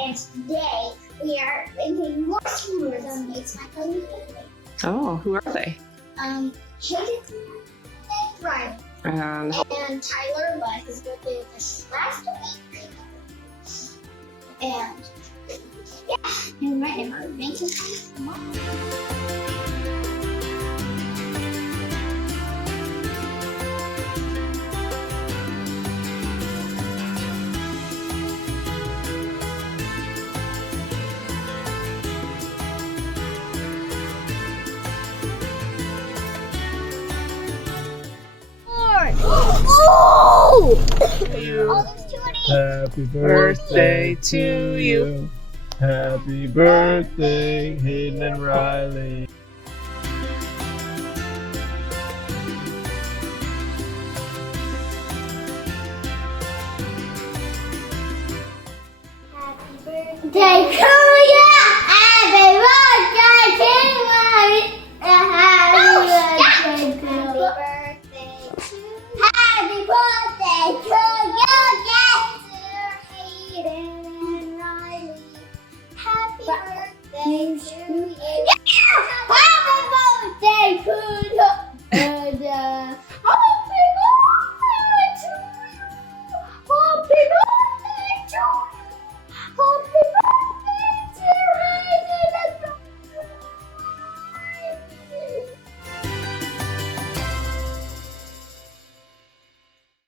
And today we are making more s'mores on It's My Cousin Haley. Oh, who are they? Hayden and Riley. And Tyler, but his birthday was last week. And yeah, and right now we're making some s'mores. Oh! Happy birthday to you. Happy birthday, Hayden and Riley. Happy birthday to you! Happy birthday to Riley! Happy birthday to Happy birthday to you, Hayden and Riley. Happy birthday to you.